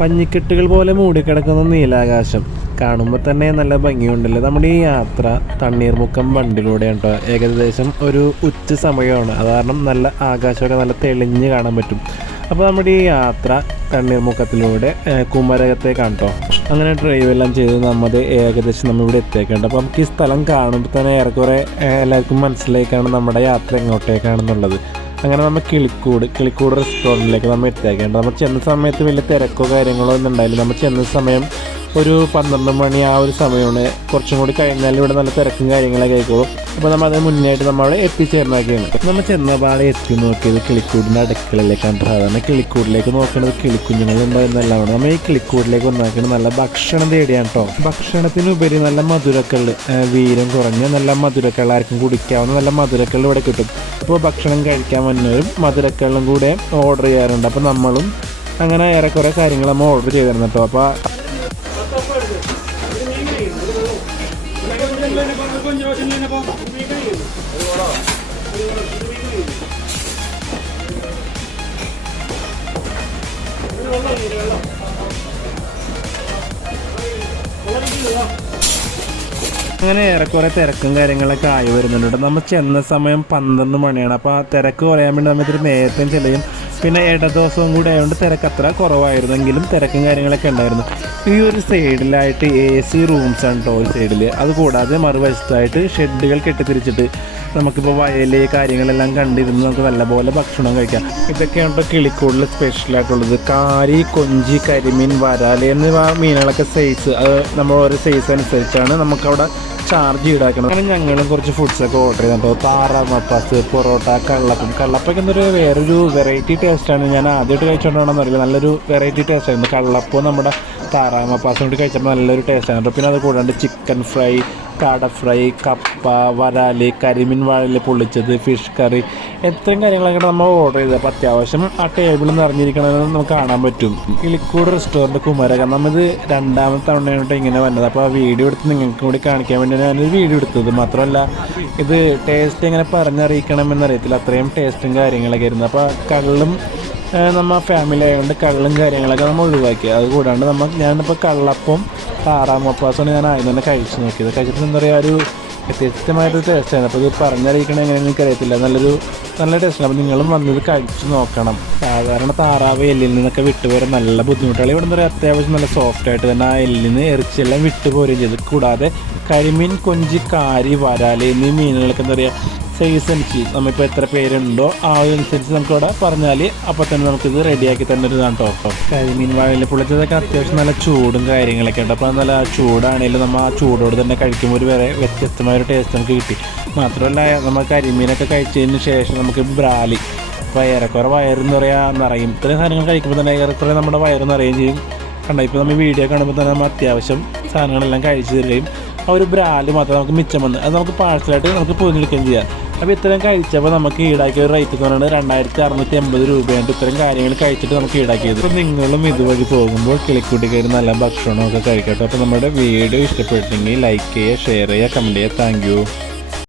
പഞ്ഞിക്കെട്ടുകൾ പോലെ മൂടിക്കിടക്കുന്ന നീലാകാശം കാണുമ്പോൾ തന്നെ നല്ല ഭംഗിയുണ്ടല്ലോ. നമ്മുടെ ഈ യാത്ര തണ്ണീർമുക്കം ബണ്ടിലൂടെയാണ് കേട്ടോ. ഏകദേശം ഒരു ഉച്ച സമയമാണ്, അത് കാരണം നല്ല ആകാശമൊക്കെ നല്ല തെളിഞ്ഞ് കാണാൻ പറ്റും. അപ്പോൾ നമ്മുടെ ഈ യാത്ര തണ്ണീർമുക്കത്തിലൂടെ കുമരകത്തേക്കാണ് കേട്ടോ. അങ്ങനെ ഡ്രൈവ് എല്ലാം ചെയ്ത് ഏകദേശം നമ്മളിവിടെ എത്തിയേക്കുണ്ട്. അപ്പോൾ നമുക്ക് ഈ സ്ഥലം കാണുമ്പോൾ തന്നെ ഏറെക്കുറെ എല്ലാവർക്കും മനസ്സിലേക്കാണ് നമ്മുടെ യാത്ര എങ്ങോട്ടേക്കാണെന്നുള്ളത്. അങ്ങനെ നമ്മൾ കിളിക്കൂട് റെസ്റ്റോറൻറ്റിലേക്ക് നമ്മൾ എത്തിയേക്കേണ്ടത്. നമ്മൾ ചെന്ന സമയത്ത് വലിയ തിരക്കോ കാര്യങ്ങളോ ഒന്നും ഉണ്ടായില്ല. നമ്മൾ ചെന്ന സമയം ഒരു 12 മണി ആ ഒരു സമയമാണ്. കുറച്ചും കൂടി കഴിഞ്ഞാൽ ഇവിടെ നല്ല തിരക്കും കാര്യങ്ങളൊക്കെ ആയിക്കോളും. അപ്പോൾ നമ്മൾ അത് മുന്നേയായിട്ട് നമ്മളവിടെ എത്തിച്ചേർന്നൊക്കെയാണ്. നമ്മൾ ചെന്ന പാടെ എത്തി നോക്കിയത് കിളിക്കൂടിൻ്റെ അടുക്കളയിലേക്കാണ്. സാധാരണ കിളിക്കൂടിലേക്ക് നോക്കുന്നത് കിളിക്കുഞ്ഞുങ്ങളുണ്ടായിരുന്നല്ലാണ്. നമ്മൾ ഈ കിളിക്കൂടിലേക്ക് ഒന്നാക്കുന്നത് നല്ല ഭക്ഷണം തേടിയാണ് കേട്ടോ. ഭക്ഷണത്തിനുപരി നല്ല മധുരക്കള്ള്, വീര്യം കുറഞ്ഞ നല്ല മധുരക്കള്ള്, ആർക്കും കുടിക്കാവുന്ന നല്ല മധുരക്കള്ള് ഇവിടെ കിട്ടും. അപ്പോൾ ഭക്ഷണം കഴിക്കാൻ വന്നവരും മധുരക്കള്ളും കൂടെ ഓർഡർ ചെയ്യാറുണ്ട്. അപ്പോൾ നമ്മളും അങ്ങനെ ഏറെക്കുറെ കാര്യങ്ങൾ നമ്മൾ ഓർഡർ ചെയ്തിരുന്നു കേട്ടോ. അപ്പോൾ അങ്ങനെ ഏറെക്കുറെ തിരക്കും കാര്യങ്ങളൊക്കെ ആയി വരുന്നുണ്ട്. നമ്മൾ ചെന്ന സമയം 12 മണിയാണ്. അപ്പോൾ ആ തിരക്ക് കുറയാൻ വേണ്ടി നമ്മൾ ഇത്തിരി നേരത്തെ ചെല്ലും. പിന്നെ ഇടദിവസവും കൂടെ ആയതുകൊണ്ട് തിരക്ക് അത്ര കുറവായിരുന്നെങ്കിലും തിരക്കും കാര്യങ്ങളൊക്കെ ഉണ്ടായിരുന്നു. ഈ ഒരു സൈഡിലായിട്ട് AC റൂംസാണ് കേട്ടോ ഈ സൈഡിൽ. അതുകൂടാതെ മറുവശത്തായിട്ട് ഷെഡുകൾ കെട്ടിത്തിരിച്ചിട്ട് നമുക്കിപ്പോൾ വയല് കാര്യങ്ങളെല്ലാം കണ്ടിരുന്ന് നമുക്ക് നല്ലപോലെ ഭക്ഷണം കഴിക്കാം. ഇതൊക്കെയാണ് ഇപ്പോൾ കിളിക്കൂടിൽ സ്പെഷ്യലായിട്ടുള്ളത്. കാരി, കൊഞ്ചി, കരിമീൻ, വരാല് എന്നിവ മീനുകളൊക്കെ സൈസ്, അത് നമ്മൾ ഓരോ സൈസ് അനുസരിച്ചാണ് നമുക്കവിടെ ചാർജ് ഈടാക്കണം. അങ്ങനെ ഞങ്ങളും കുറച്ച് ഫുഡ്സൊക്കെ ഓർഡർ ചെയ്തിട്ടുണ്ടോ. താറാവ് മപ്പാസ്, പൊറോട്ട, കള്ളപ്പൊക്കെ എന്നൊരു വേറൊരു വെറൈറ്റി ടേസ്റ്റാണ്. ഞാൻ ആദ്യമായിട്ട് കഴിച്ചുകൊണ്ടാണെന്ന് അറിയില്ല, നല്ലൊരു വെറൈറ്റി ടേസ്റ്റായിരുന്നു. കള്ളപ്പം നമ്മുടെ താറാവ് മപ്പാസ് കൊണ്ട് കഴിച്ചപ്പോൾ നല്ലൊരു ടേസ്റ്റാണ്. പിന്നെ അത് കൂടാണ്ട് ചിക്കൻ ഫ്രൈ, കാട ഫ്രൈ, കപ്പ, വരാല്, കരിമീൻ വാഴല് പൊള്ളിച്ചത്, ഫിഷ് കറി, ഇത്രയും കാര്യങ്ങളൊക്കെ നമ്മൾ ഓർഡർ ചെയ്തത്. അപ്പോൾ അത്യാവശ്യം ആ ടേബിൾ നിറഞ്ഞിരിക്കണമെന്ന് നമുക്ക് കാണാൻ പറ്റും. കിളിക്കൂട് റെസ്റ്റോറൻറ്റ് കുമരകം. നമ്മളിത് 2ാമത്തെ തവണയായിട്ട് ഇങ്ങനെ വന്നത്. അപ്പോൾ ആ വീഡിയോ എടുത്ത് നിങ്ങൾക്ക് കൂടി കാണിക്കാൻ വേണ്ടി ഞാനൊരു വീഡിയോ എടുത്തത്. മാത്രമല്ല ഇത് ടേസ്റ്റ് എങ്ങനെ പറഞ്ഞറിയിക്കണമെന്നറിയത്തില്ല, അത്രയും ടേസ്റ്റും കാര്യങ്ങളൊക്കെ ആയിരുന്നു. അപ്പോൾ കള്ളും നമ്മൾ ഫാമിലി ആയതുകൊണ്ട് കള്ളും കാര്യങ്ങളൊക്കെ നമ്മൾ ഒഴിവാക്കി. അതുകൂടാണ്ട് ഞാനിപ്പോൾ കള്ളപ്പം താറാവ് മപ്പാസാണ് ഞാൻ ആദ്യം തന്നെ കഴിച്ച് നോക്കിയത്. കഴിച്ചിട്ട് എന്താ പറയുക, ഒരു വ്യത്യസ്തമായിട്ടൊരു ടേസ്റ്റായിരുന്നു. അപ്പോൾ ഇത് പറഞ്ഞറിയിക്കണം എങ്ങനെയെന്ന് എനിക്കറിയത്തില്ല, നല്ല ടേസ്റ്റാണ്. അപ്പോൾ നിങ്ങളും വന്നത് കഴിച്ച് നോക്കണം. സാധാരണ താറാവ് എല്ലിൽ നിന്നൊക്കെ വിട്ടുപോരാൻ നല്ല ബുദ്ധിമുട്ടുകൾ. ഇവിടെ എന്താ പറയുക, അത്യാവശ്യം നല്ല സോഫ്റ്റായിട്ട് തന്നെ ആ എല്ലിൽ നിന്ന് ഇറച്ചിയെല്ലാം വിട്ടുപോരുകയും ചെയ്തു. കൂടാതെ കരിമീൻ, കൊഞ്ചി, കാരി, വരാല് എന്നീ മീനുകളൊക്കെ എന്താ പറയുക സൈസ് അനുസരിച്ച് നമ്മളിപ്പോൾ എത്ര പേരുണ്ടോ ആ അനുസരിച്ച് നമുക്കവിടെ പറഞ്ഞാൽ അപ്പോൾ തന്നെ നമുക്കിത് റെഡിയാക്കി തന്നെ ഒരു ഇതാണ് കേട്ടോ. കരിമീൻ വാഴയിൽ പൊള്ളിച്ചതൊക്കെ അത്യാവശ്യം നല്ല ചൂടും കാര്യങ്ങളൊക്കെ ഉണ്ട്. അപ്പോൾ നല്ല ചൂടാണെങ്കിലും നമ്മൾ ആ ചൂടോട് തന്നെ കഴിക്കുമ്പോൾ ഒരു വേറെ വ്യത്യസ്തമായൊരു ടേസ്റ്റ് നമുക്ക് കിട്ടി. മാത്രമല്ല നമ്മൾ കരിമീനൊക്കെ കഴിച്ചതിന് ശേഷം നമുക്ക് ബ്രാലി, അപ്പോൾ ഏറെക്കുറെ വയറെന്ന് പറയാൻ നിറയും. ഇത്രയും സാധനങ്ങൾ കഴിക്കുമ്പോൾ തന്നെ ഏറെക്കുറെ നമ്മുടെ വയറ് നിറയും ചെയ്യും. കണ്ടോ, ഇപ്പോൾ നമ്മൾ വീഡിയോ കാണുമ്പോൾ തന്നെ നമ്മൾ അത്യാവശ്യം സാധനങ്ങളെല്ലാം കഴിച്ചു തരികയും ആ ഒരു ബ്രാല് മാത്രം നമുക്ക് മിച്ചം വന്ന് അത് നമുക്ക് പാഴ്സലായിട്ട് നമുക്ക് പൊതിഞ്ഞെടുക്കുകയും ചെയ്യാം. അപ്പോൾ ഇത്രയും കഴിച്ചപ്പോൾ നമുക്ക് ഈടാക്കിയ ഒരു റേറ്റ് എന്ന് പറയുന്നത് 2680 രൂപയായിട്ട് ഇത്രയും കാര്യങ്ങൾ കഴിച്ചിട്ട് നമുക്ക് ഈടാക്കിയത്. അപ്പോൾ നിങ്ങളും ഇതുവഴി പോകുമ്പോൾ കിളിക്കൂട്ടി കയറി നല്ല ഭക്ഷണമൊക്കെ കഴിക്കട്ടെ. അപ്പോൾ നമ്മുടെ വീഡിയോ ഇഷ്ടപ്പെട്ടെങ്കിൽ ലൈക്ക് ചെയ്യുക, ഷെയർ ചെയ്യുക, കമൻറ്റ് ചെയ്യുക. Thank you.